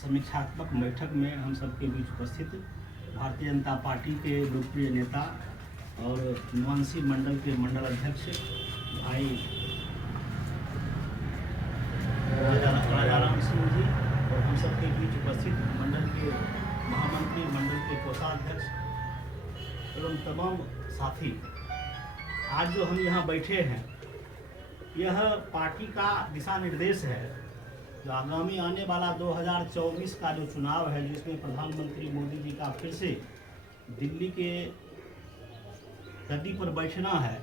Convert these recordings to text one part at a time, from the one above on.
समीक्षात्मक बैठक में हम सबके बीच उपस्थित भारतीय जनता पार्टी के लोकप्रिय नेता और नुवांशी मंडल के मंडल अध्यक्ष भाई राजाराम सिंह जी और हम सबके बीच उपस्थित मंडल के महामंत्री, मंडल के कोषाध्यक्ष एवं तमाम साथी, आज जो हम यहाँ बैठे हैं यह पार्टी का दिशा निर्देश है जो आगामी आने वाला 2024 का जो चुनाव है, जिसमें प्रधानमंत्री मोदी जी का फिर से दिल्ली के गद्दी पर बैठना है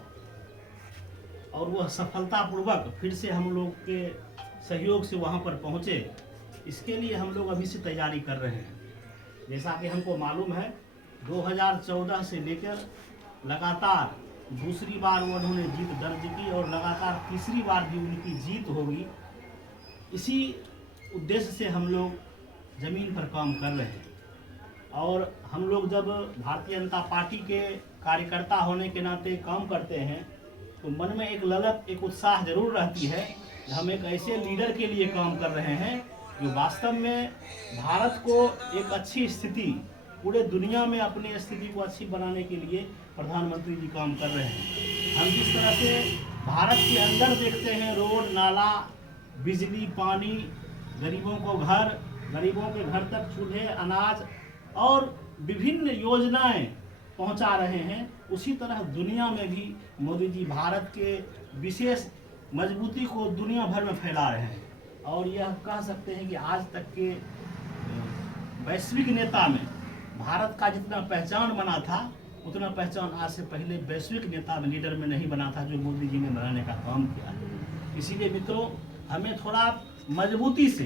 और वह सफलतापूर्वक फिर से हम लोग के सहयोग से वहां पर पहुंचे, इसके लिए हम लोग अभी से तैयारी कर रहे हैं। जैसा कि हमको मालूम है 2014 से लेकर लगातार दूसरी बार उन्होंने जीत दर्ज की और लगातार तीसरी बार भी उनकी जीत होगी। इसी उद्देश्य से हम लोग ज़मीन पर काम कर रहे हैं और हम लोग जब भारतीय जनता पार्टी के कार्यकर्ता होने के नाते काम करते हैं तो मन में एक ललक, एक उत्साह जरूर रहती है कि हम एक ऐसे लीडर के लिए काम कर रहे हैं जो वास्तव में भारत को एक अच्छी स्थिति, पूरे दुनिया में अपनी स्थिति को अच्छी बनाने के लिए प्रधानमंत्री जी काम कर रहे हैं। हम जिस तरह से भारत के अंदर देखते हैं, रोड, नाला, बिजली, पानी, गरीबों को घर, गरीबों के घर तक चूल्हे, अनाज और विभिन्न योजनाएं पहुंचा रहे हैं, उसी तरह दुनिया में भी मोदी जी भारत के विशेष मजबूती को दुनिया भर में फैला रहे हैं। और यह कह सकते हैं कि आज तक के वैश्विक नेता में भारत का जितना पहचान बना था उतना पहचान आज से पहले वैश्विक नेता में, लीडर में नहीं बना था जो मोदी जी ने बनाने का काम किया है। इसीलिए मित्रों, हमें थोड़ा मजबूती से,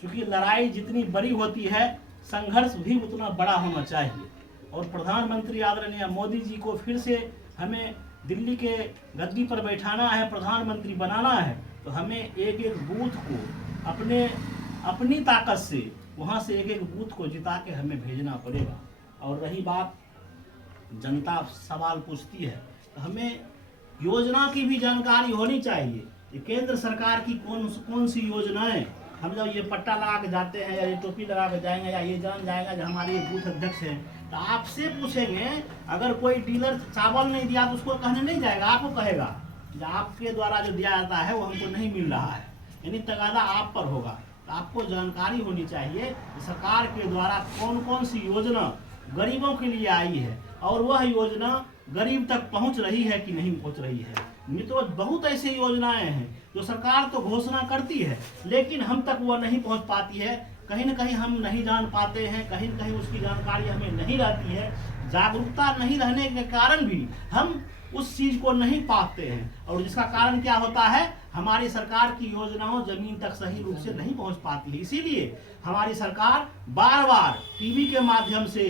क्योंकि लड़ाई जितनी बड़ी होती है संघर्ष भी उतना बड़ा होना चाहिए और प्रधानमंत्री आदरणीय मोदी जी को फिर से हमें दिल्ली के गद्दी पर बैठाना है, प्रधानमंत्री बनाना है, तो हमें एक एक बूथ को अपनी ताकत से वहाँ से एक एक बूथ को जिता के हमें भेजना पड़ेगा। और रही बात, जनता सवाल पूछती है तो हमें योजना की भी जानकारी होनी चाहिए कि केंद्र सरकार की कौन सी योजनाएं, हम जब ये पट्टा लगा के जाते हैं या ये टोपी लगा के जाएंगे या ये जान जाएगा जो हमारे बूथ अध्यक्ष हैं, तो आपसे पूछेंगे। अगर कोई डीलर चावल नहीं दिया तो उसको कहने नहीं जाएगा, आपको कहेगा जो आपके द्वारा जो दिया जाता है वो हमको नहीं मिल रहा है, यानी तगादा आप पर होगा। तो आपको जानकारी होनी चाहिए कि सरकार के द्वारा कौन सी योजना गरीबों के लिए आई है और वह योजना गरीब तक पहुंच रही है कि नहीं पहुंच रही है। मित्रों, बहुत ऐसी योजनाएं हैं जो सरकार तो घोषणा करती है लेकिन हम तक वह नहीं पहुंच पाती है। कहीं न कहीं हम नहीं जान पाते हैं, कहीं न कहीं उसकी जानकारी हमें नहीं रहती है। जागरूकता नहीं रहने के कारण भी हम उस चीज को नहीं पाते हैं और जिसका कारण क्या होता है, हमारी सरकार की योजनाओं जमीन तक सही रूप से नहीं पहुंच पाती है। इसीलिए हमारी सरकार बार बार टीवी के माध्यम से,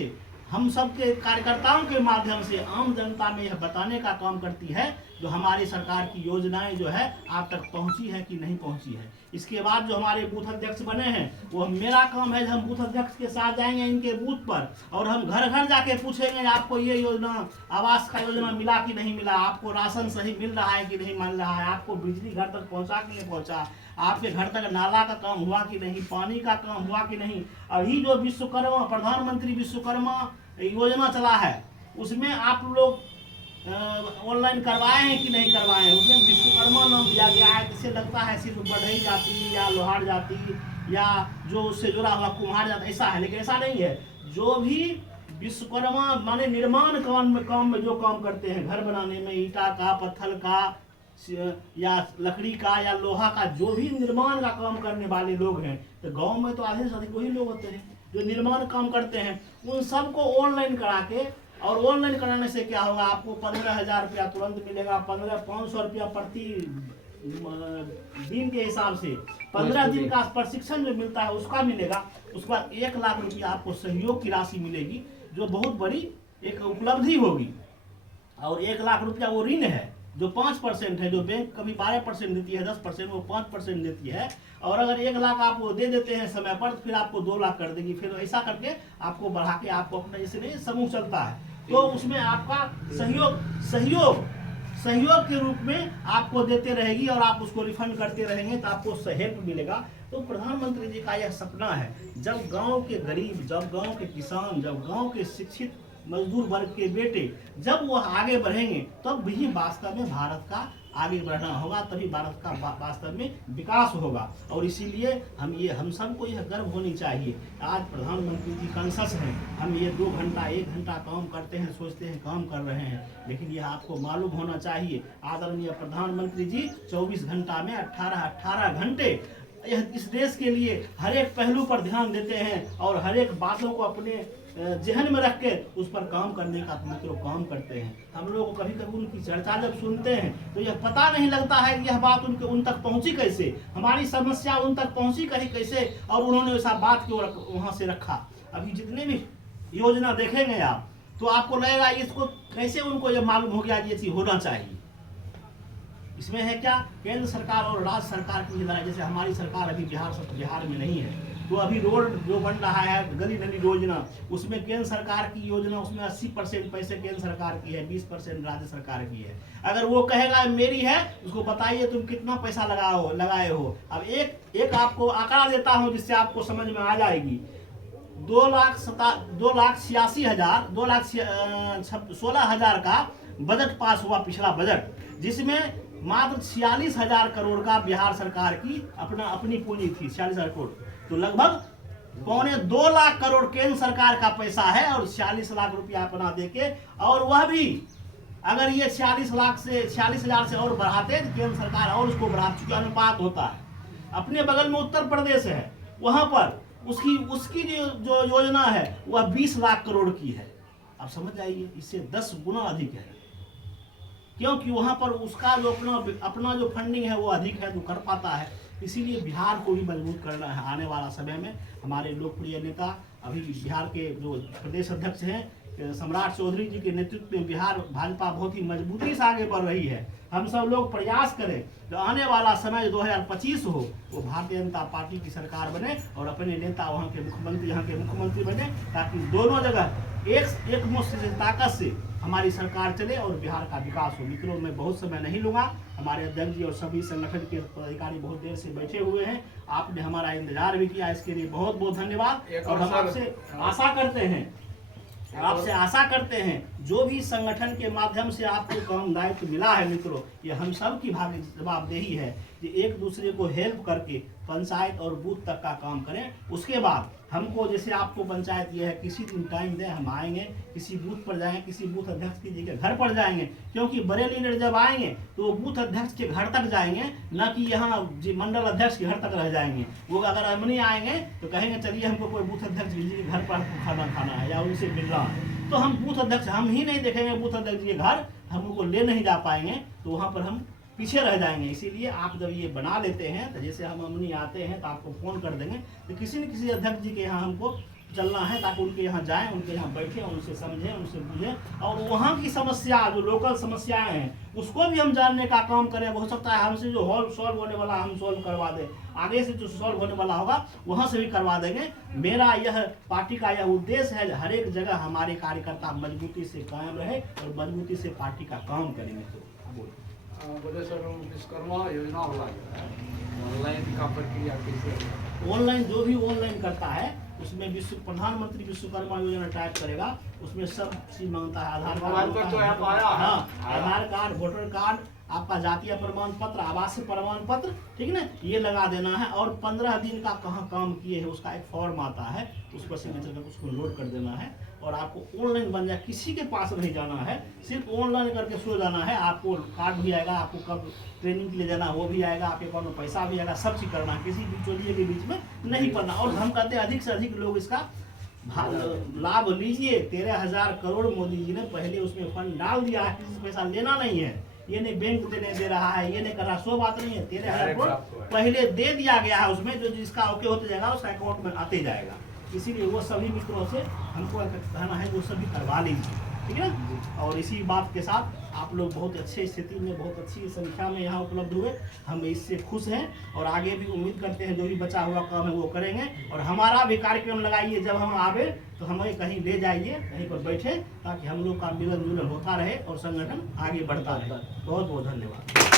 हम सबके कार्यकर्ताओं के माध्यम से आम जनता में यह बताने का काम करती है जो हमारी सरकार की योजनाएं जो है आप तक पहुंची है कि नहीं पहुंची है। इसके बाद जो हमारे बूथ अध्यक्ष बने हैं, वो मेरा काम है, हम बूथ अध्यक्ष के साथ जाएंगे इनके बूथ पर और हम घर घर जाके पूछेंगे आपको ये योजना, आवास का योजना मिला कि नहीं मिला, आपको राशन सही मिल रहा है कि नहीं मिल रहा है, आपको बिजली घर तक पहुँचा कि नहीं पहुँचा, आपके घर तक नाला का काम हुआ कि नहीं, पानी का काम हुआ कि नहीं। अभी जो विश्वकर्मा, प्रधानमंत्री विश्वकर्मा योजना चला है उसमें आप लोग ऑनलाइन करवाए हैं कि नहीं करवाए हैं। उसमें विश्वकर्मा नाम दिया गया है, जिससे लगता है सिर्फ बढ़ई जाति या लोहार जाति या जो उससे जुड़ा हुआ कुम्हार जाति ऐसा है, लेकिन ऐसा नहीं है। जो भी विश्वकर्मा माने निर्माण काम में जो काम करते हैं, घर बनाने में ईटा का, पत्थर का या लकड़ी का या लोहा का, जो भी निर्माण का काम करने वाले लोग हैं, तो गाँव में तो आधे से अधिक वही लोग होते हैं जो निर्माण काम करते हैं। उन सबको ऑनलाइन करा के, और ऑनलाइन कराने से क्या होगा, आपको 15,000 रुपया तुरंत मिलेगा, 500 रुपया प्रति दिन के हिसाब से 15 दिन का प्रशिक्षण जो मिलता है उसका मिलेगा। उसके बाद 1 लाख रुपया आपको सहयोग की राशि मिलेगी जो बहुत बड़ी एक उपलब्धि होगी। और 1 लाख रुपया वो ऋण है जो 5% है, जो बैंक कभी 12% देती है, 10%, वो 5% देती है। और अगर 1 लाख आप वो दे देते हैं समय पर, फिर आपको 2 लाख कर देगी। फिर ऐसा करके आपको बढ़ा के आपको अपना जैसे नहीं समूह चलता है, तो उसमें आपका सहयोग के रूप में आपको देते रहेगी और आप उसको रिफंड करते रहेंगे तो आपको हेल्प मिलेगा। तो प्रधानमंत्री जी का यह सपना है, जब गांव के गरीब, जब गांव के किसान, जब गांव के शिक्षित मजदूर वर्ग के बेटे जब वो आगे बढ़ेंगे तब भी वास्तव में भारत का आगे बढ़ना होगा, तभी भारत का वास्तव में विकास होगा। और इसीलिए हम सबको यह गर्व होनी चाहिए। आज प्रधानमंत्री जी कॉन्शस हैं, हम ये 2 घंटा 1 घंटा काम करते हैं, सोचते हैं काम कर रहे हैं, लेकिन यह आपको मालूम होना चाहिए आदरणीय प्रधानमंत्री जी 24 घंटा में 18 घंटे इस देश के लिए हर एक पहलू पर ध्यान देते हैं और हर एक बातों को अपने जहन में रख के उस पर काम करने का मित्रों काम करते हैं। हम लोग को कभी कभी उनकी चर्चा जब सुनते हैं तो यह पता नहीं लगता है कि यह बात उन तक पहुंची कैसे, हमारी समस्या उन तक पहुंची कहीं कैसे, और उन्होंने वैसा बात क्यों वहां से रखा। अभी जितने भी योजना देखेंगे आप तो आपको लगेगा इसको कैसे उनको यह मालूम हो गया ये चीज होना चाहिए। इसमें है क्या, केंद्र सरकार और राज्य सरकार की लड़ाई। जैसे हमारी सरकार अभी बिहार में नहीं है, तो अभी रोड जो बन रहा है गली नली योजना, उसमें केंद्र सरकार की योजना, उसमें 80% पैसे केंद्र सरकार की है, 20% राज्य सरकार की है। अगर वो कहेगा मेरी है, उसको बताइए तुम कितना पैसा लगाए हो। अब एक आपको आंकड़ा देता हूं जिससे आपको समझ में आ जाएगी। 2,16,000 का बजट पास हुआ, पिछला बजट, जिसमें मात्र 46,000 करोड़ का बिहार सरकार की अपनी पूंजी थी, 46,000 करोड़। तो लगभग 2.25 लाख करोड़ केंद्र सरकार का पैसा है और 46 लाख रुपया अपना देके, और वह भी अगर ये 46,000 से और बढ़ाते तो केंद्र सरकार और उसको बढ़ा, चुका अनुपात होता है। अपने बगल में उत्तर प्रदेश है, वहां पर उसकी जो योजना है वह 20 लाख करोड़ की है। आप समझ जाइए, इससे 10 गुना अधिक है, क्योंकि वहां पर उसका जो अपना जो फंडिंग है वो अधिक है, जो कर पाता है। इसीलिए बिहार को भी मजबूत करना है। आने वाला समय में हमारे लोकप्रिय नेता, अभी बिहार के जो प्रदेश अध्यक्ष हैं सम्राट चौधरी जी के नेतृत्व में बिहार भाजपा बहुत ही मजबूती से आगे बढ़ रही है। हम सब लोग प्रयास करें जो आने वाला समय 2025 हो वो भारतीय जनता पार्टी की सरकार बने और अपने नेता वहाँ के मुख्यमंत्री यहाँ के मुख्यमंत्री बने, ताकि दोनों जगह एक मुश्त से ताकत से हमारी सरकार चले और बिहार का विकास हो। मित्रों, मैं बहुत समय नहीं लूंगा, हमारे अध्यक्ष जी और सभी संगठन के पदाधिकारी बहुत देर से बैठे हुए हैं, आपने हमारा इंतजार भी किया, इसके लिए बहुत बहुत धन्यवाद। और हम आपसे आशा करते हैं जो भी संगठन के माध्यम से आपको काम दायित्व मिला है मित्रों, ये हम सब की जवाबदेही है कि एक दूसरे को हेल्प करके पंचायत और बूथ तक का काम करें। उसके बाद हमको, जैसे आपको पंचायत ये है, किसी दिन टाइम दें, हम आएंगे, किसी बूथ पर जाएंगे, किसी बूथ अध्यक्ष जी के घर पर जाएंगे, क्योंकि बड़े लीडर जब आएंगे तो वो बूथ अध्यक्ष के घर तक जाएंगे, न कि यहाँ मंडल अध्यक्ष के घर तक रह जाएंगे। वो अगर हम नहीं आएंगे तो कहेंगे चलिए हमको कोई बूथ अध्यक्ष जी के घर पर खाना खाना है या उनसे मिलना है, तो हम बूथ अध्यक्ष हम ही नहीं देखेंगे बूथ अध्यक्ष जी के घर, हम उनको ले नहीं जा पाएंगे, तो वहाँ पर हम पीछे रह जाएंगे। इसीलिए आप जब ये बना लेते हैं तो जैसे हम अमनी आते हैं तो आपको फ़ोन कर देंगे, तो किसी न किसी अध्यक्ष जी के यहाँ हमको चलना है, ताकि उनके यहाँ जाएं, उनके यहाँ बैठें, उनसे समझें, उनसे बुझें, और वहाँ की समस्या जो लोकल समस्याएं हैं उसको भी हम जानने का काम करें। हो सकता है हमसे जो सॉल्व होने वाला हम सॉल्व करवा दें, आगे से जो सॉल्व होने वाला होगा वहाँ से भी करवा देंगे। मेरा यह पार्टी का यह उद्देश्य है, हर एक जगह हमारे कार्यकर्ता मजबूती से कायम रहे और मजबूती से पार्टी का काम करेंगे। तो बोलिए सर, विश्वकर्मा योजना वाला ऑनलाइन का प्रक्रिया कैसे? ऑनलाइन जो भी ऑनलाइन करता है उसमें प्रधानमंत्री विश्वकर्मा योजना टाइप करेगा, उसमें सब चीज मांगता है, आधार कार्ड, हाँ, आधार कार्ड, वोटर कार्ड, आपका जातीय प्रमाण पत्र, आवासीय प्रमाण पत्र, ठीक ना, ये लगा देना है। और 15 दिन का कहाँ काम किए हैं उसका एक फॉर्म आता है, उस पर सिग्नेचर करके उसको लोड कर देना है और आपको ऑनलाइन बन जाए। किसी के पास नहीं जाना है, सिर्फ ऑनलाइन करके सो जाना है। आपको कार्ड भी आएगा, आपको कब ट्रेनिंग के लिए जाना वो भी आएगा, आपके अकाउंट में पैसा भी आएगा, सब चीज़ करना है, किसी बिचौलिए के बीच में नहीं पड़ना। और हम कहते हैं अधिक से अधिक लोग इसका लाभ लीजिए। 13,000 करोड़ मोदी जी ने पहले उसमें फंड डाल दिया है, किसी से पैसा लेना नहीं है, ये नहीं बैंक देने दे रहा है, ये नहीं कर रहा, सो बात नहीं है। 13,000 करोड़ पहले दे दिया गया है, उसमें जो जिसका ओके होते जाएगा उसका अकाउंट में आते जाएगा। इसीलिए वो सभी मित्रों से हमको कहना है वो सभी करवा लीजिए, ठीक है ना। और इसी बात के साथ आप लोग बहुत अच्छे स्थिति में, बहुत अच्छी संख्या में यहाँ उपलब्ध हुए, हम इससे खुश हैं और आगे भी उम्मीद करते हैं जो भी बचा हुआ काम है वो करेंगे। और हमारा भी कार्यक्रम लगाइए, जब हम आवे तो हमें कहीं ले जाइए, कहीं पर बैठे, ताकि हम लोग का मिलन जुलन होता रहे और संगठन आगे बढ़ता रहे। बहुत बहुत धन्यवाद।